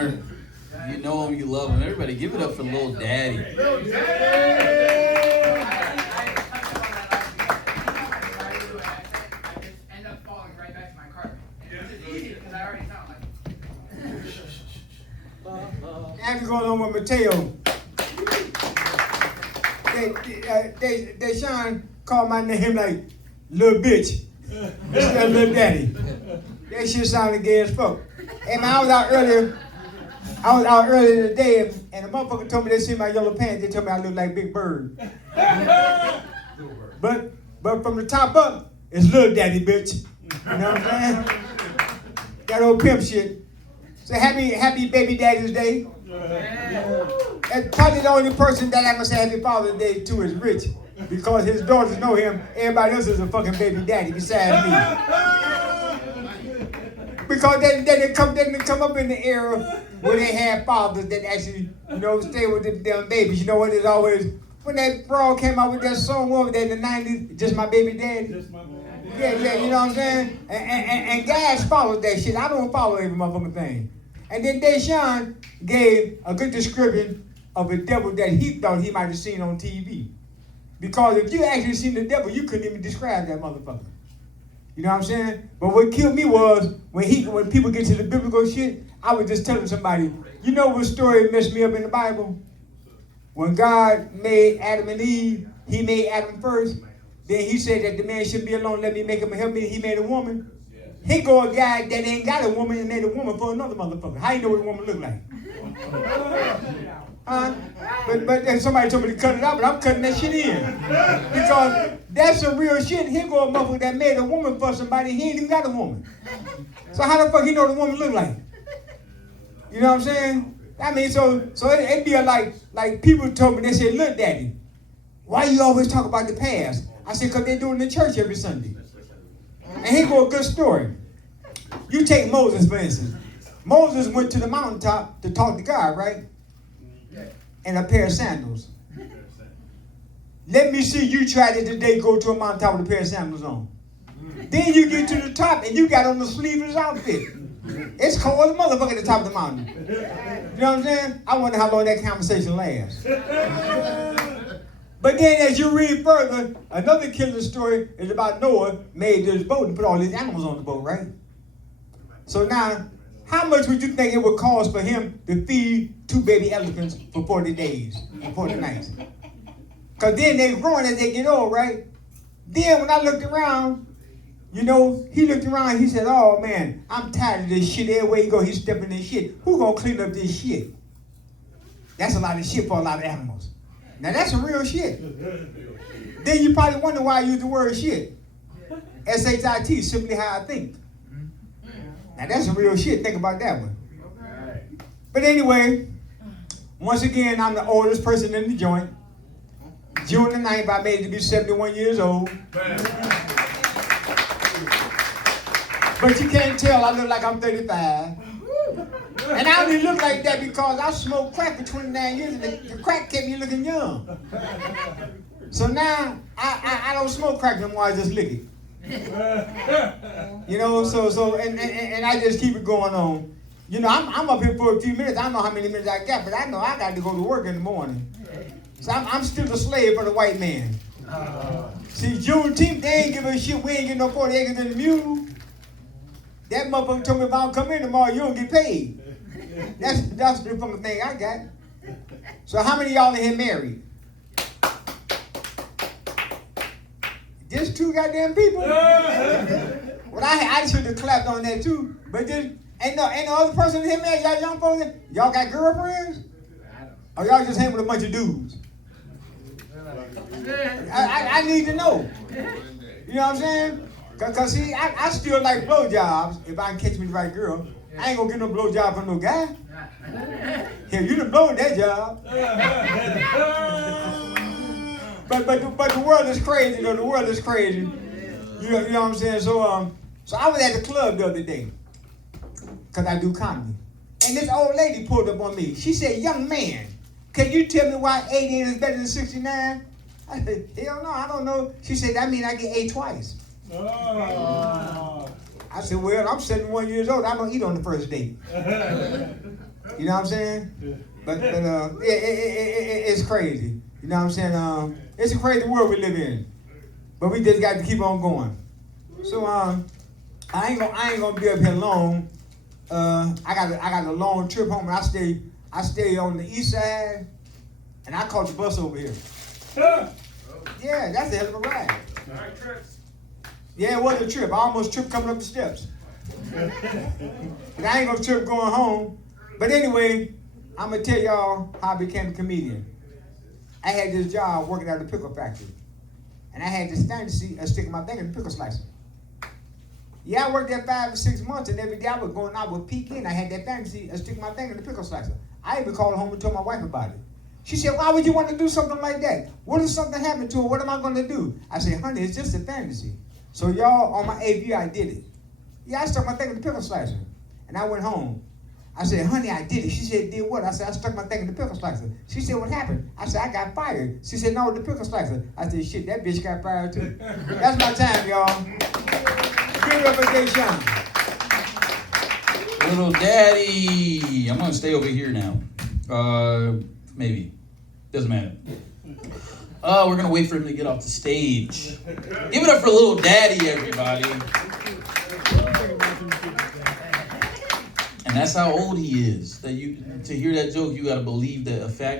You know him, you love him. Everybody give it up for Little Daddy. Little Daddy! I just end up falling right back to my carpet. It's just easy because I already sound like After going on with Mateo, Sean called my name like little bitch. Instead of little daddy. That shit sounded gay as fuck. Hey man, I was out earlier today and the motherfucker told me they see my yellow pants, they told me I look like Big Bird. But from the top up, it's little daddy, bitch. You know what I'm saying? That old pimp shit. So happy baby daddy's day. And probably the only person that I can say happy Father's Day to is Rich. Because his daughters know him, everybody else is a fucking baby daddy besides me. Because they didn't come up in the era where they had fathers that actually, stay with them damn babies. You know what? It's always, when that Broad came out with that song over there in the 90s, Just My Baby Daddy. Just my baby daddy. Yeah, you know what I'm saying? And guys followed that shit. I don't follow every motherfucking thing. And then Deshaun gave a good description of a devil that he thought he might have seen on TV. Because if you actually seen the devil, you couldn't even describe that motherfucker. You know what I'm saying? But what killed me was when people get to the biblical shit, I was just telling somebody, you know what story messed me up in the Bible? When God made Adam and Eve, he made Adam first. Then he said that the man shouldn't be alone, let me make him help me. He made a woman. He go a guy that ain't got a woman and made a woman for another motherfucker. How you know what a woman look like? But then somebody told me to cut it out, but I'm cutting that shit in. Because that's some real shit. Here go a motherfucker that made a woman for somebody, he ain't even got a woman. So how the fuck he know what a woman look like? You know what I'm saying? I mean, so it'd be like people told me, they said, look, daddy, why you always talk about the past? I said, because they do it in the church every Sunday. And here go a good story. You take Moses, for instance. Moses went to the mountaintop to talk to God, right? And a pair of sandals. Let me see you try to today go to a mountaintop with a pair of sandals on. Then you get to the top and you got on the sleeveless outfit. It's cold as a motherfucker at the top of the mountain. You know what I'm saying? I wonder how long that conversation lasts. But then as you read further, another killer story is about Noah made this boat and put all these animals on the boat, right? So now, how much would you think it would cost for him to feed 2 baby elephants for 40 days and 40 nights? Because then they're growing as they get old, right? Then when I looked around, he looked around, he said, oh man, I'm tired of this shit. Everywhere you go, he's stepping in shit. Who gonna clean up this shit? That's a lot of shit for a lot of animals. Now that's some real shit. Then you probably wonder why I use the word shit. S-H-I-T, simply how I think. Now that's some real shit. Think about that one. But anyway, once again, I'm the oldest person in the joint. June the 9th, I made it to be 71 years old. But you can't tell I look like I'm 35. And I only look like that because I smoked crack for 29 years and the crack kept me looking young. So now I don't smoke crack no more, I just lick it. And I just keep it going on. I'm up here for a few minutes. I don't know how many minutes I got, but I know I got to go to work in the morning. So I'm still a slave for the white man. See, Juneteenth, they ain't give a shit. We ain't getting no 40 acres in the mule. That motherfucker told me if I don't come in tomorrow, you don't get paid. That's the fucking thing I got. So how many of y'all in here married? Just 2 goddamn people. Well, I should have clapped on that too. But just ain't no other person in here married. Y'all young folks, y'all got girlfriends? Or y'all just hang with a bunch of dudes? I need to know. You know what I'm saying? Because see, I still like blowjobs if I can catch me the right girl. I ain't gonna get no blowjob from no guy. Hell, you done blown that job. But the world is crazy, though. The world is crazy. You know what I'm saying? So I was at the club the other day, because I do comedy. And this old lady pulled up on me. She said, young man, can you tell me why 88 is better than 69? I said, hell no, I don't know. She said, that means I get 8 twice. Oh. I said, well, I'm 71 years old. I don't eat on the first date. You know what I'm saying? But it's crazy. You know what I'm saying? It's a crazy world we live in. But we just got to keep on going. So I ain't gonna be up here long. I got a long trip home. And I stay on the east side, and I caught the bus over here. Yeah, that's a hell of a ride. Yeah, it was a trip. I almost tripped coming up the steps. And I ain't gonna trip going home. But anyway, I'm gonna tell y'all how I became a comedian. I had this job working at the pickle factory. And I had this fantasy of sticking my thing in the pickle slicer. Yeah, I worked there 5 or 6 months, and every day I was going out with peek in. I had that fantasy of sticking my thing in the pickle slicer. I even called home and told my wife about it. She said, why would you want to do something like that? What if something happened to her? What am I going to do? I said, honey, it's just a fantasy. So y'all, on my AV, I did it. Yeah, I stuck my thing in the pickle slicer. And I went home. I said, honey, I did it. She said, did what? I said, I stuck my thing in the pickle slicer. She said, what happened? I said, I got fired. She said, no, the pickle slicer. I said, shit, that bitch got fired too. That's my time, y'all. Give it up for Deshaun. Little daddy. I'm gonna stay over here now. Maybe. Doesn't matter. We're gonna wait for him to get off the stage. Give it up for little daddy, everybody. And that's how old he is. To hear that joke, you gotta believe that a factory